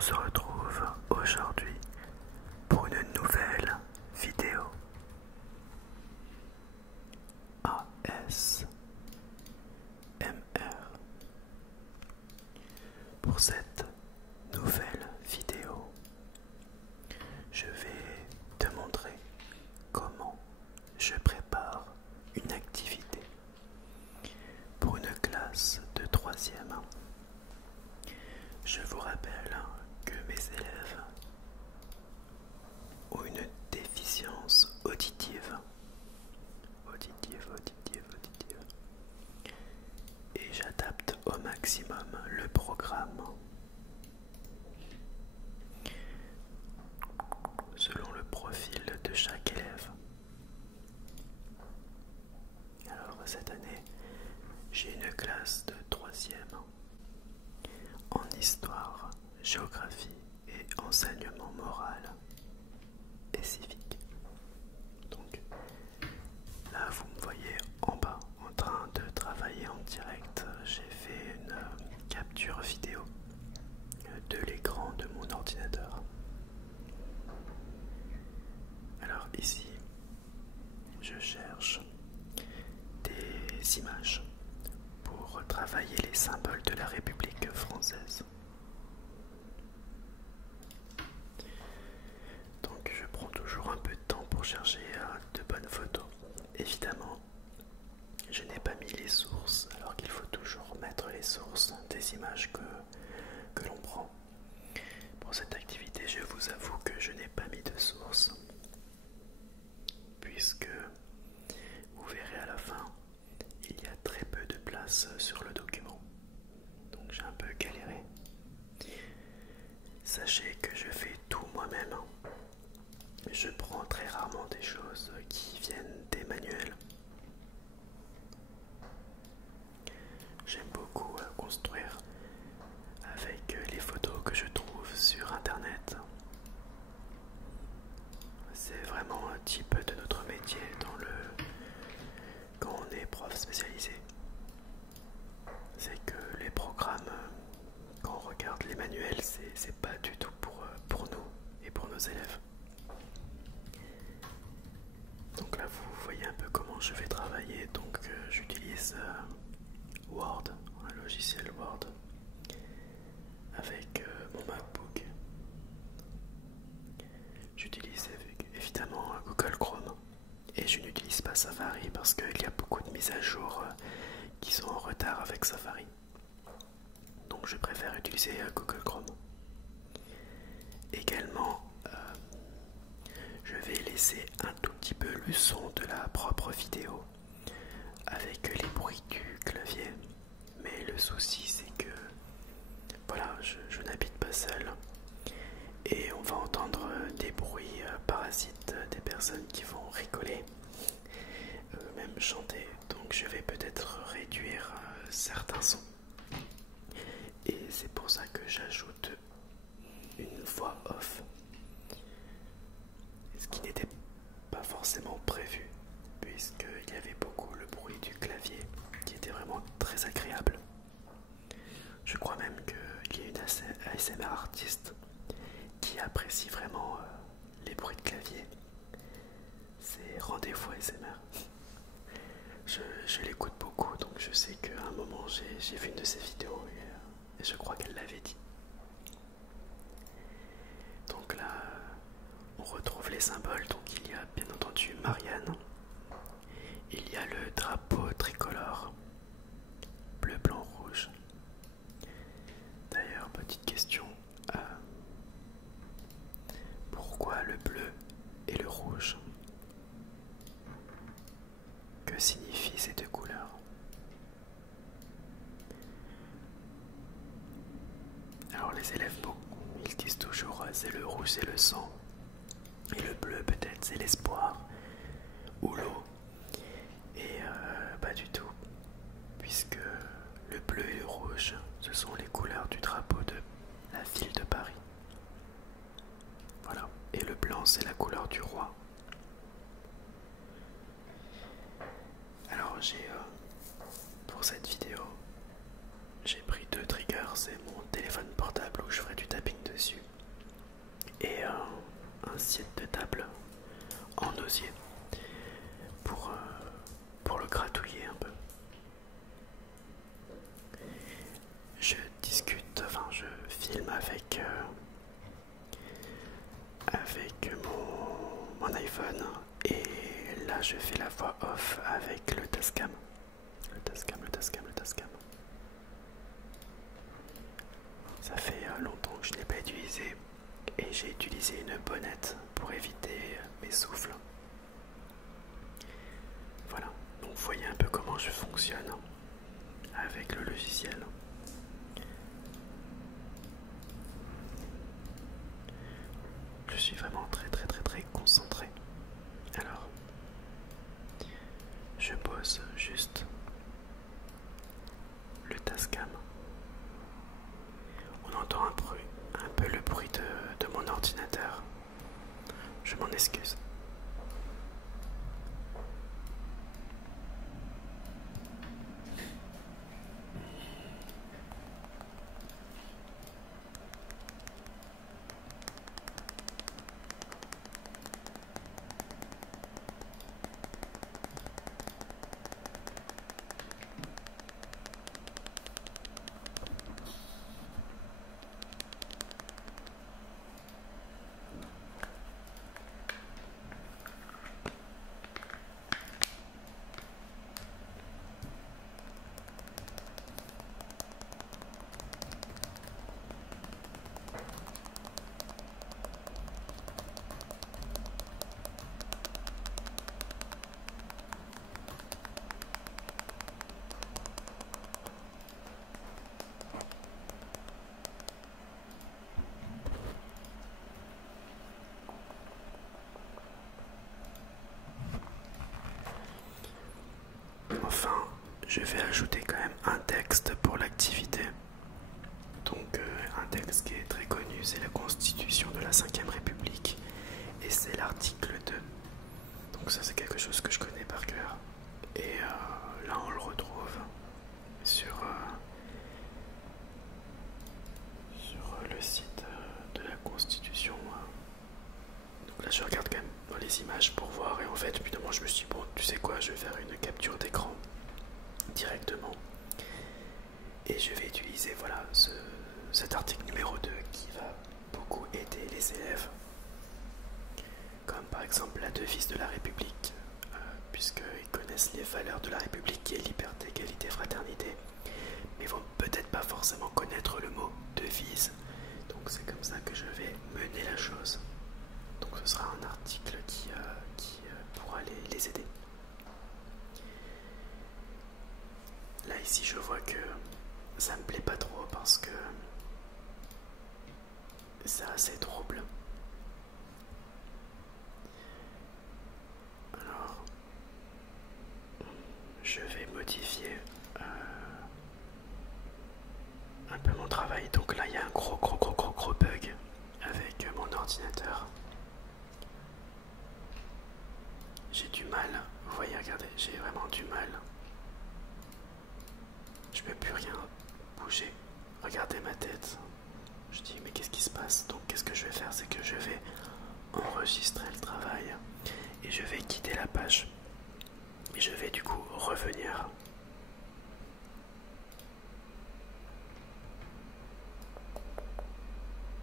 On se retrouve aujourd'hui pour une nouvelle vidéo ASMR. Pour cette nouvelle vidéo, je vais te montrer comment je prépare une activité pour une classe de 3e. Je vous rappelle que mes élèves ont une déficience auditive. Et j'adapte au maximum le programme selon le profil de chaque élève. Alors cette année, j'ai une classe de 3e en histoire, géographie et enseignement moral et civique. Donc là, vous me voyez en bas en train de travailler en direct. J'ai fait une capture vidéo de l'écran de mon ordinateur. Alors ici, je cherche des images pour travailler les symboles de la République française. Donc je prends toujours un peu de temps pour chercher de bonnes photos. Évidemment, je n'ai pas mis les sources, alors qu'il faut toujours mettre les sources des images que l'on prend. Pour cette activité, je vous avoue que je n'ai pas mis de source, puisque vous verrez à la fin, il y a très peu de place sur le document. Donc j'ai un peu galéré. Sachez que je fais tout moi-même. Je prends très rarement des choses qui viennent des manuels. J'aime beaucoup construire avec les photos que je trouve sur internet. C'est vraiment un type de notre métier quand on est prof spécialisé. C'est que les programmes, quand on regarde les manuels, c'est pas du tout pour nous et pour nos élèves. Donc là vous voyez un peu comment je vais travailler. Donc j'utilise Word, un logiciel Word, avec mon MacBook. J'utilise évidemment Google Chrome et je n'utilise pas Safari parce qu'il y a beaucoup de mises à jour qui sont en retard avec Safari. Donc je préfère utiliser Google Chrome. Également, je vais laisser un tout petit peu le son de la propre vidéo avec les bruits du clavier. Mais le souci c'est que voilà, je n'habite pas seul et on va entendre des bruits parasites des personnes qui vont rigoler, même chanter. Donc je vais peut-être réduire certains sons. Et c'est pour ça que j'ajoute une voix off, ce qui n'était pas forcément prévu, puisqu'il y avait beaucoup le bruit du clavier qui était vraiment très agréable. Je crois même qu'il y a une ASMR artiste qui apprécie vraiment les bruits de clavier. C'est Rendez-vous ASMR. Je l'écoute beaucoup, donc je sais qu'à un moment j'ai vu une de ses vidéos et je crois qu'elle l'avait dit. Donc là, on retrouve les symboles. Donc il y a bien entendu Marianne. Il y a le drapeau tricolore, bleu, blanc, rouge. D'ailleurs, petite question, pourquoi le bleu et le rouge? Que signifient ces deux couleurs? Alors les élèves, ils disent toujours c'est le rouge, c'est le sang, et le bleu peut-être c'est l'espoir ou l'eau. Et pas du tout, puisque le bleu et le rouge, ce sont les couleurs du drapeau de la ville de Paris. Voilà, et le blanc c'est la couleur du roi. Alors pour cette vidéo, j'ai pris deux triggers, c'est mon téléphone portable où je ferai du tapping dessus assiette de table en osier pour le gratouiller un peu. Je discute, enfin je filme avec mon iPhone et là je fais la voix off avec le Tascam. Le Tascam. Ça fait longtemps que je n'ai pas utilisé et j'ai utilisé une bonnette pour éviter mes souffles. Voilà, donc vous voyez un peu comment je fonctionne avec le logiciel. Je suis vraiment très concentré. Alors, je pose juste le Tascam. On entend un peu le bruit de mon ordinateur. Je m'en excuse. Enfin, je vais ajouter quand même un texte pour l'activité. Donc un texte qui est très connu, c'est la Constitution de la 5ème République et c'est l'article 2. Donc ça c'est quelque chose que je connais par cœur. Et là on le retrouve sur le site de la Constitution. Donc là je regarde quand même dans les images pour voir et en fait évidemment je me suis dit bon tu sais quoi, je vais faire une capture d'écran directement et je vais utiliser voilà cet article numéro 2 qui va beaucoup aider les élèves, comme par exemple la devise de la République, puisqu'ils connaissent les valeurs de la République qui est liberté, égalité, fraternité, mais vont peut-être pas forcément connaître le mot devise. Donc c'est comme ça que je vais mener la chose. Donc ce sera un article qui pourra les aider. Là ici je vois que ça me plaît pas trop parce que c'est assez trouble. Alors je vais modifier un peu mon travail. Donc là il y a un gros bug avec mon ordinateur. J'ai du mal, vous voyez, regardez, j'ai vraiment du mal. Je peux plus rien bouger. Regardez ma tête. Je dis mais qu'est-ce qui se passe? Donc qu'est-ce que je vais faire? C'est que je vais enregistrer le travail et je vais quitter la page. Et je vais du coup revenir.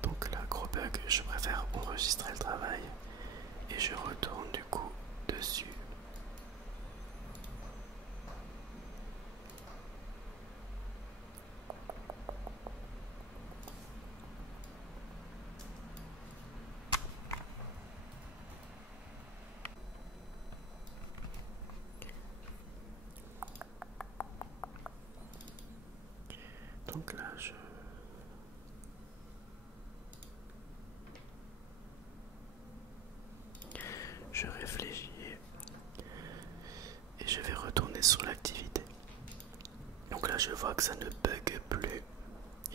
Donc là, gros bug, je préfère enregistrer le travail et je retourne du coup dessus. Donc là, je réfléchis et je vais retourner sur l'activité. Donc là, je vois que ça ne bug plus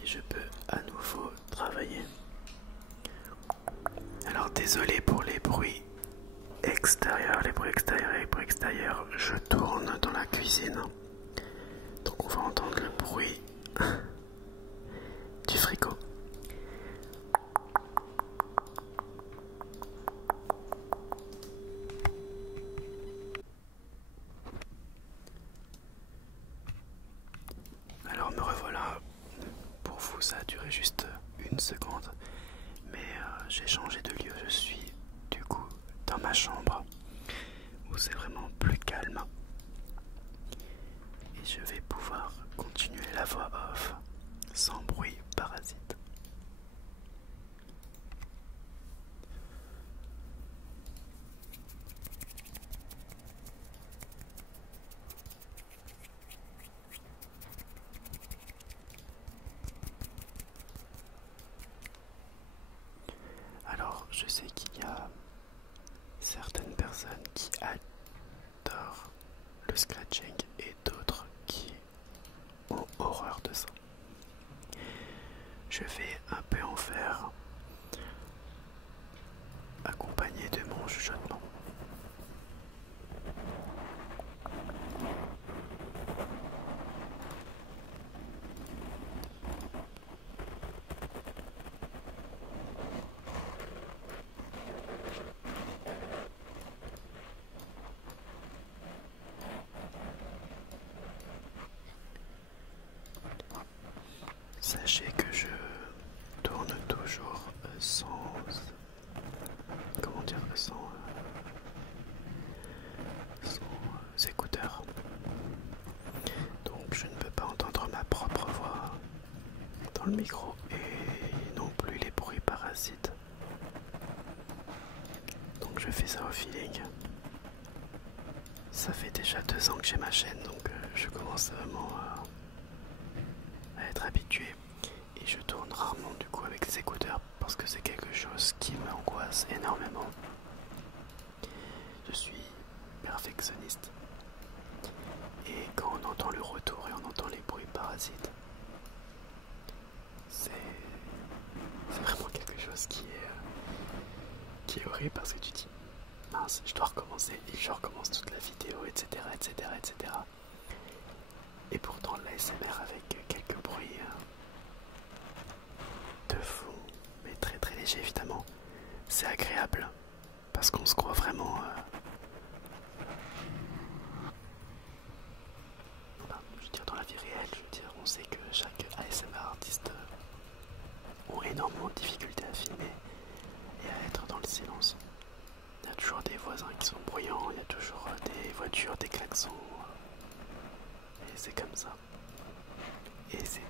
et je peux à nouveau travailler. Alors désolé pour les bruits extérieurs, je tourne dans la cuisine. Donc on va entendre le bruit du frigo. mais j'ai changé de lieu. Je suis du coup dans ma chambre où c'est vraiment plus calme et je vais pouvoir continuer la voix off sans bruit parasite. Alors, je sais qu'il y a certaines personnes qui adorent le scratching et d'autres qui ont horreur de ça. Je vais un peu en faire accompagné de mon chuchotement. Sachez que je tourne toujours sans... Comment dire, sans écouteurs. Donc je ne peux pas entendre ma propre voix dans le micro et non plus les bruits parasites. Donc je fais ça au feeling. Ça fait déjà 2 ans que j'ai ma chaîne, donc je commence vraiment à être habitué. Et je tourne rarement du coup avec des écouteurs parce que c'est quelque chose qui m'angoisse énormément. Je suis perfectionniste. Et quand on entend le retour et on entend les bruits parasites, c'est vraiment quelque chose qui est horrible parce que tu dis mince, je dois recommencer et je recommence toute la vidéo, etc. etc., etc. Et pourtant l'ASMR avec quelques bruits de fond, mais très très léger évidemment, c'est agréable parce qu'on se croit vraiment je veux dire dans la vie réelle. Je veux dire, on sait que chaque ASMR artiste ont énormément de difficultés à filmer et à être dans le silence. Il y a toujours des voisins qui sont bruyants, il y a toujours des voitures, des klaxons, et c'est comme ça. Et c'est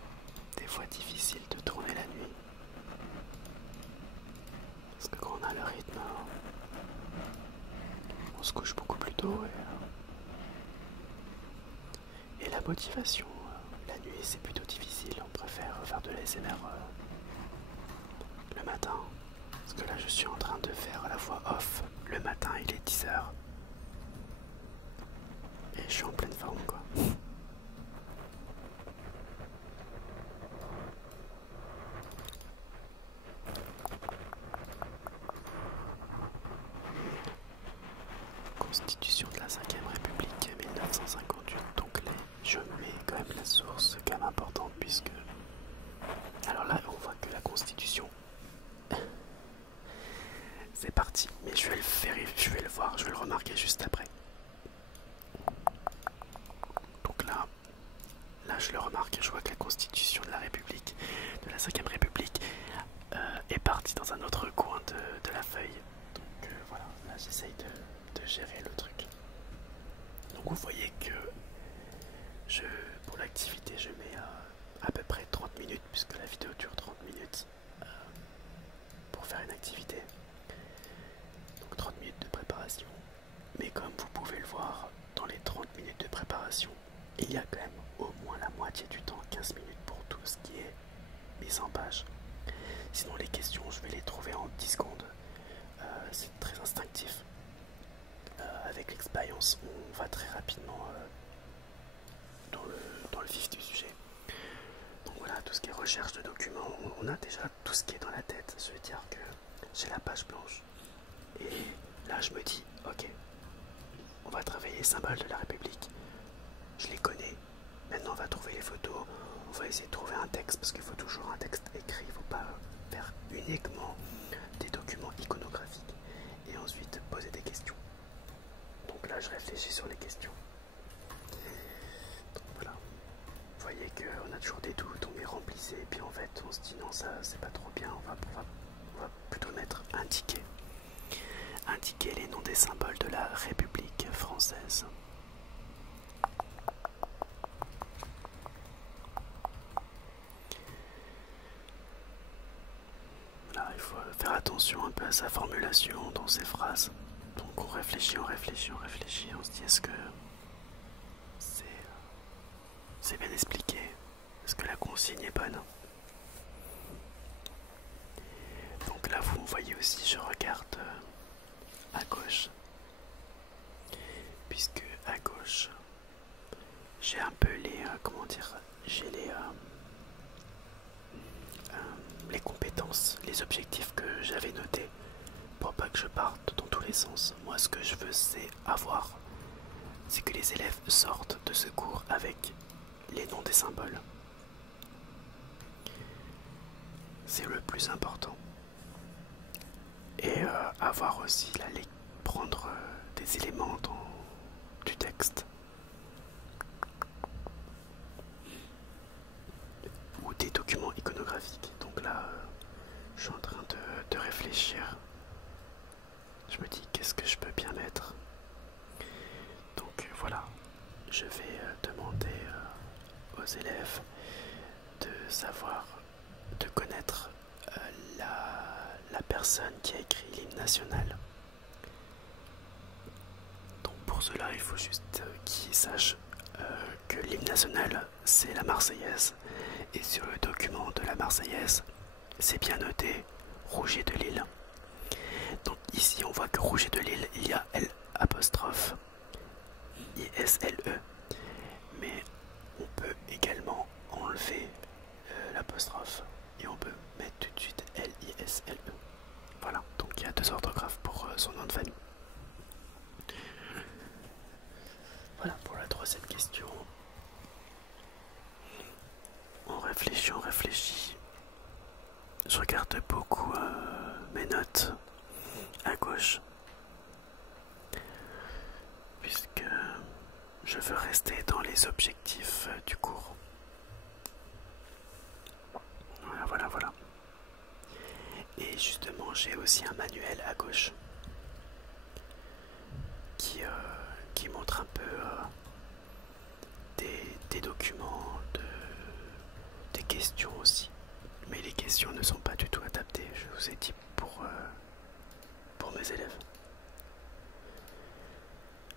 des fois difficile de tourner la nuit. Parce que quand on a le rythme, on se couche beaucoup plus tôt et la motivation, la nuit c'est plutôt difficile. On préfère faire de l'ASMR le matin. Parce que là je suis en train de faire la voix off. Le matin il est 10 h. Et je suis en pleine forme quoi. Constitution de la 5ème République 1958, donc je mets quand même la source quand même importante puisque... Alors là on voit que la Constitution, c'est parti, mais je vais le faire, je vais le voir, je vais le remarquer juste après. Donc là je le remarque, je vois que la Constitution de la République, de la 5ème République, est partie dans un autre coin de la feuille. Donc voilà, là j'essaye de gérer le truc. Donc vous voyez que pour l'activité je mets à peu près 30 minutes puisque la vidéo dure 30 minutes pour faire une activité. Donc 30 minutes de préparation. Mais comme vous pouvez le voir, dans les 30 minutes de préparation, il y a quand même au moins la moitié du temps, 15 minutes pour tout ce qui est mise en page. Sinon les questions je vais les trouver en 10 secondes. C'est très instinctif. Avec l'expérience on va très rapidement dans le vif du sujet. Donc voilà, tout ce qui est recherche de documents, on a déjà tout ce qui est dans la tête. Ça veut dire que j'ai la page blanche et là je me dis ok, on va travailler les symboles de la République, je les connais. Maintenant on va trouver les photos, on va essayer de trouver un texte parce qu'il faut toujours un texte écrit, il ne faut pas faire uniquement des documents iconographiques et ensuite poser des questions. Donc là je réfléchis sur les questions. Donc voilà, vous voyez que qu'on a toujours des doutes, on met remplissez, et puis en fait on se dit non, ça c'est pas trop bien, on va plutôt mettre indiquer. Indiquer les noms des symboles de la République française. Là, il faut faire attention un peu à sa formulation dans ses phrases. Donc on réfléchit, on réfléchit, on réfléchit, on se dit est-ce que c'est bien expliqué? Est-ce que la consigne est bonne? Donc là vous me voyez aussi, je regarde à gauche. Puisque à gauche, j'ai un peu les, comment dire, j'ai les compétences, les objectifs que j'avais notés pour pas que je parte dans tous les sens. Moi ce que je veux c'est que les élèves sortent de ce cours avec les noms des symboles. C'est le plus important. Et avoir aussi prendre des éléments du texte. Ou des documents iconographiques. Donc là, je suis en train de réfléchir. Je me dis qu'est-ce que je peux bien mettre. Donc voilà, je vais demander aux élèves de savoir, de connaître la personne qui a écrit l'hymne national. Donc pour cela, il faut juste qu'ils sachent que l'hymne national, c'est la Marseillaise. Et sur le document de la Marseillaise, c'est bien noté Rouget de Lille. Donc ici, on voit que Rouget de Lille, il y a L apostrophe I-S-L-E. Mais on peut également enlever l'apostrophe et on peut mettre tout de suite L-I-S-L-E. Voilà, donc il y a deux orthographes pour son nom de famille. Voilà pour la troisième question. On réfléchit, on réfléchit. Je regarde beaucoup mes notes à gauche. Puisque je veux rester dans les objectifs du cours. Voilà, voilà, voilà. Et justement, j'ai aussi un manuel à gauche qui montre un peu des documents, des questions aussi. Mais les questions ne sont pas du tout adaptées, je vous ai dit, pour mes élèves.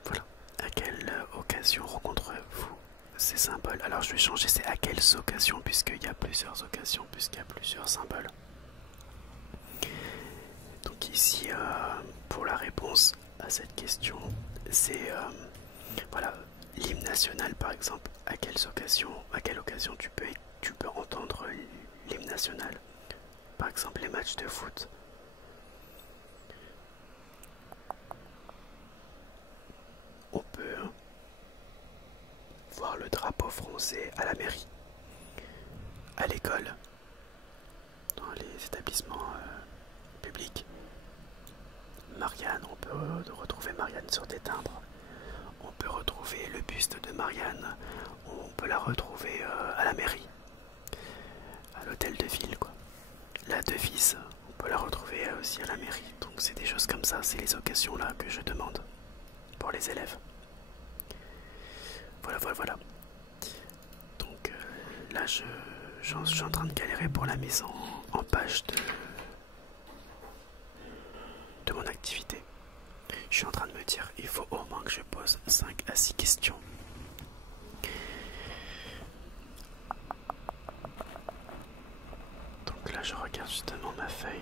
Voilà. À quelle occasion rencontrez-vous ces symboles? Alors je vais changer, c'est à quelles occasions, puisqu'il y a plusieurs occasions, puisqu'il y a plusieurs symboles. Donc ici, pour la réponse à cette question, c'est voilà, l'hymne national par exemple. À quelle occasion tu peux entendre l'hymne national? Par exemple les matchs de foot. On peut voir le drapeau français à la mairie, à l'école, dans les établissements publics. Marianne, on peut retrouver Marianne sur des timbres. On peut retrouver le buste de Marianne. On peut la retrouver à la mairie, à l'hôtel de ville, quoi. La devise, on peut la retrouver aussi à la mairie. Donc c'est des choses comme ça, c'est les occasions là que je demande pour les élèves. Voilà, voilà, voilà. Donc là, je suis en train de galérer pour la mise en page de mon activité. Je suis en train de me dire, il faut au moins que je pose 5 à 6 questions. Donc là, je regarde justement ma feuille.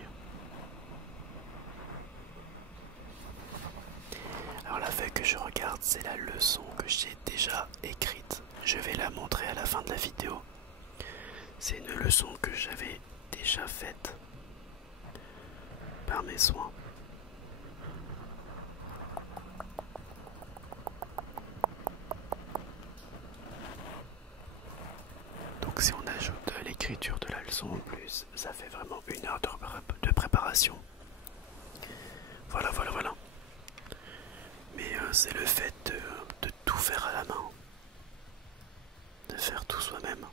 Alors la feuille que je regarde, c'est la leçon que j'ai déjà écrite. Je vais la montrer à la fin de la vidéo. C'est une leçon que j'avais déjà faite par mes soins. Donc si on ajoute l'écriture de la leçon en plus, ça fait vraiment 1 heure de préparation. Voilà, voilà, voilà. Mais c'est le fait de tout faire à la main, de faire tout soi-même,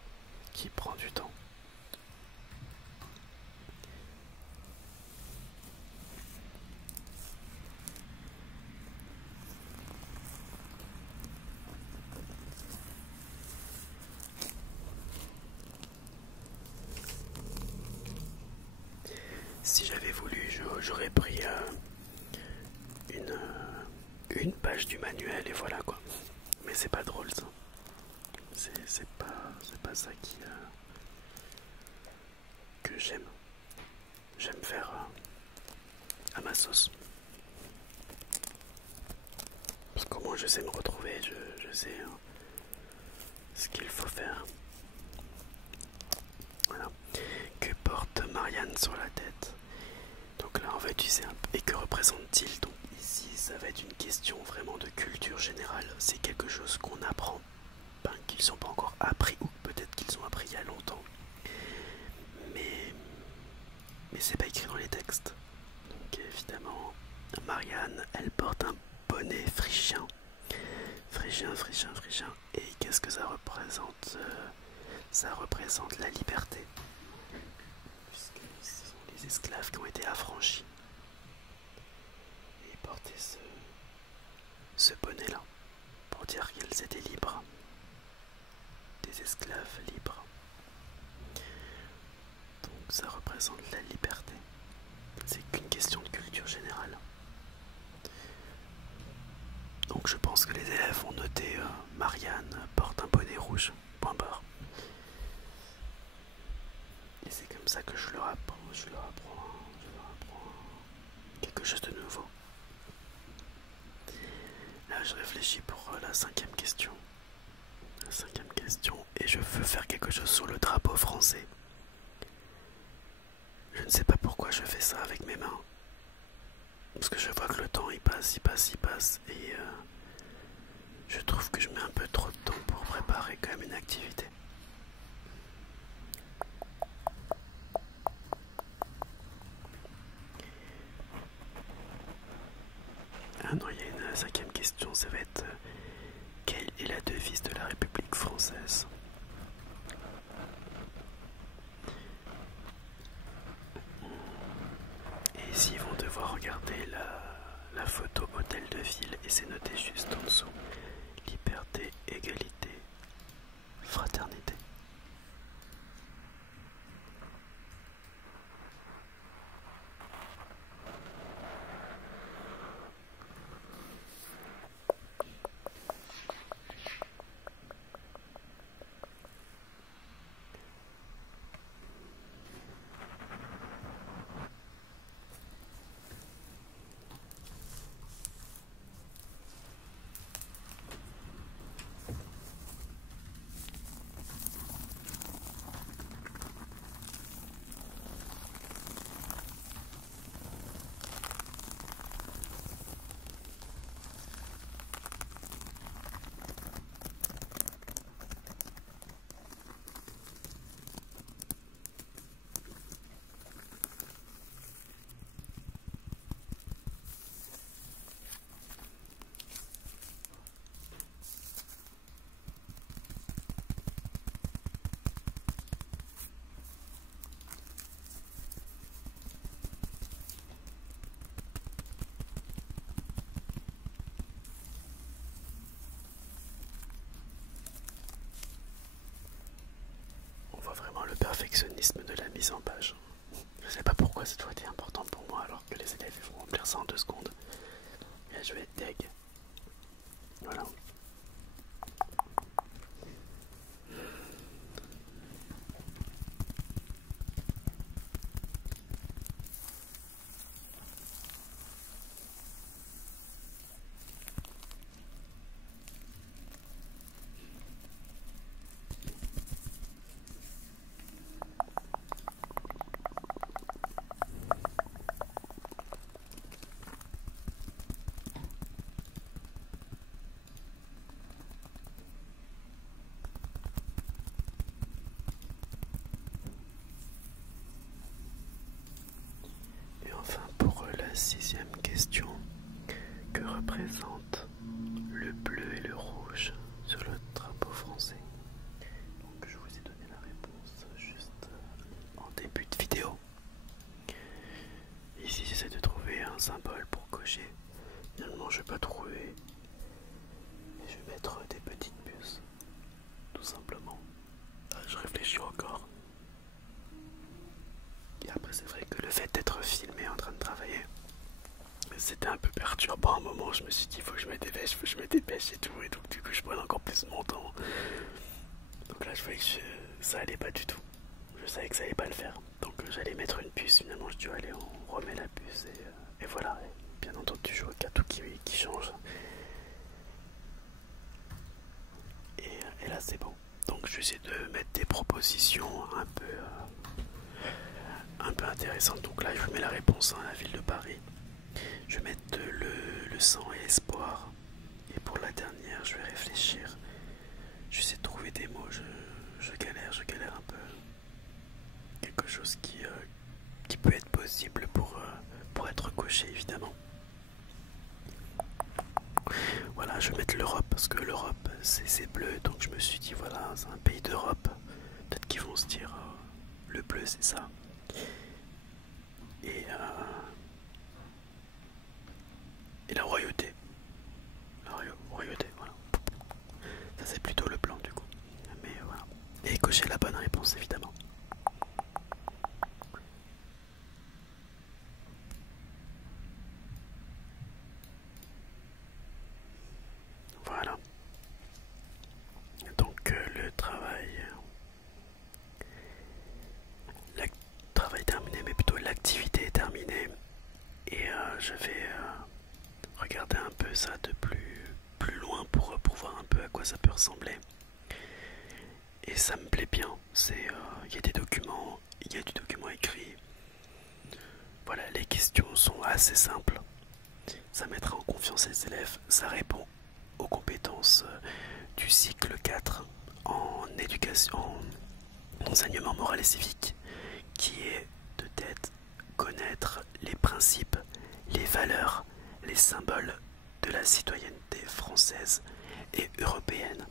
Si j'avais voulu, j'aurais pris une page du manuel et voilà quoi. Mais c'est pas drôle ça. C'est pas ça que j'aime. J'aime faire à ma sauce. Parce qu'au moins je sais me retrouver, je sais ce qu'il faut faire. Voilà. Que porte Marianne sur la tête? Donc là on va utiliser et que représente-t-il? Donc ici ça va être une question vraiment de culture générale. C'est quelque chose qu'on apprend, ben, qu'ils n'ont pas encore appris ou peut-être qu'ils ont appris il y a longtemps. Mais c'est pas écrit dans les textes. Donc évidemment Marianne elle porte un bonnet phrygien. Phrygien. Et qu'est-ce que ça représente? Ça représente la liberté. Puisque ce sont les esclaves qui ont été affranchis. Et portaient ce bonnet-là pour dire qu'ils étaient libres. Des esclaves libres. Donc ça représente la liberté. C'est qu'une question de culture générale. Donc je pense que les élèves ont noté Marianne porte un bonnet rouge, point barre. Et c'est comme ça que je leur apprends quelque chose de nouveau. Là je réfléchis pour la cinquième question. Et je veux faire quelque chose sur le drapeau français. Je ne sais pas pourquoi je fais ça avec mes mains. Parce que je vois que le temps il passe. Et je trouve que je mets un peu trop de temps pour préparer quand même une activité. Ah non, il y a une cinquième question, ça va être quelle est la devise de la République française? Et ici ils vont devoir regarder la photo hôtel de ville et c'est noté juste en dessous. Liberté, égalité, fraternité. Vraiment le perfectionnisme de la mise en page. Je sais pas pourquoi ça doit être important pour moi alors que les élèves vont remplir ça en 2 secondes. Et là je vais être deg. Voilà. Enfin, pour la 6e question, que représente le bleu et le rouge sur le drapeau français? Donc je vous ai donné la réponse juste en début de vidéo. Ici j'essaie de trouver un symbole pour cocher. Finalement je vais pas trouver. Et je vais mettre des petites puces. Tout simplement. Je réfléchis encore. Et après c'est vrai que le fait d'être filmé en train de travailler, c'était un peu perturbant à un moment. Je me suis dit il faut que je me dépêche, faut que je me dépêche et tout. Et donc du coup je prenais encore plus mon temps. Donc là je voyais que ça allait pas du tout. Je savais que ça allait pas le faire. Donc j'allais mettre une puce. Finalement je dis allez on remet la puce et voilà. Et bien entendu je vois qu'il y a tout qui change. Et là c'est bon. Donc je vais essayer de mettre des propositions un peu intéressantes. Donc là je mets la réponse à la ville de Paris. Je vais mettre le sang et l'espoir. Et pour la dernière je vais réfléchir. Je vais essayer de trouver des mots. Je galère un peu. Quelque chose qui peut être possible pour être coché évidemment. Voilà, je vais mettre l'Europe parce que l'Europe c'est bleu, donc je me suis dit voilà, c'est un pays d'Europe. Peut-être qu'ils vont se dire le bleu c'est ça. Et, et la royauté. Royauté, voilà. Ça c'est plutôt le blanc du coup. Mais voilà. Et cocher la bonne réponse évidemment. Voilà. Donc le travail terminé, mais plutôt l'activité est terminée. Et je vais regarder un peu ça de plus loin pour voir un peu à quoi ça peut ressembler. Et ça me plaît bien. Il y a des documents, il y a du document écrit. Voilà, les questions sont assez simples. Ça mettra en confiance les élèves. Ça répond aux compétences du cycle 4 en éducation, en enseignement moral et civique, qui est de tête connaître les principes, les valeurs, les symboles de la citoyenneté française et européenne.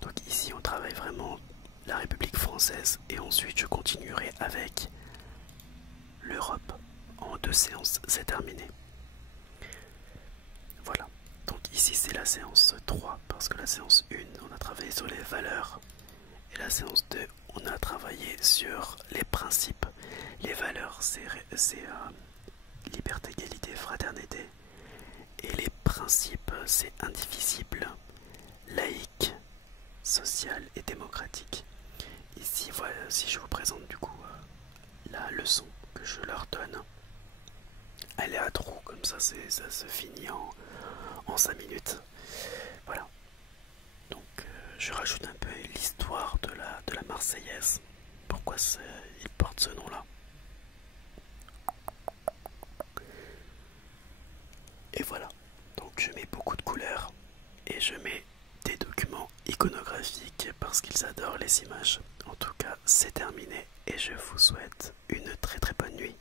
Donc ici on travaille vraiment la République française et ensuite je continuerai avec l'Europe. En 2 séances, c'est terminé. Voilà. Donc ici c'est la séance 3 parce que la séance 1 on a travaillé sur les valeurs et la séance 2 on a travaillé sur les principes. Les valeurs c'est liberté, égalité, fraternité. Et les principes, c'est indivisible, laïque, social et démocratique. Ici, voilà, si je vous présente du coup la leçon que je leur donne, elle est à trous, comme ça, ça se finit en 5 minutes. Voilà. Donc, je rajoute un peu l'histoire de la Marseillaise. Pourquoi il porte ce nom-là. Et voilà, donc je mets beaucoup de couleurs et je mets des documents iconographiques parce qu'ils adorent les images. En tout cas, c'est terminé et je vous souhaite une très très bonne nuit.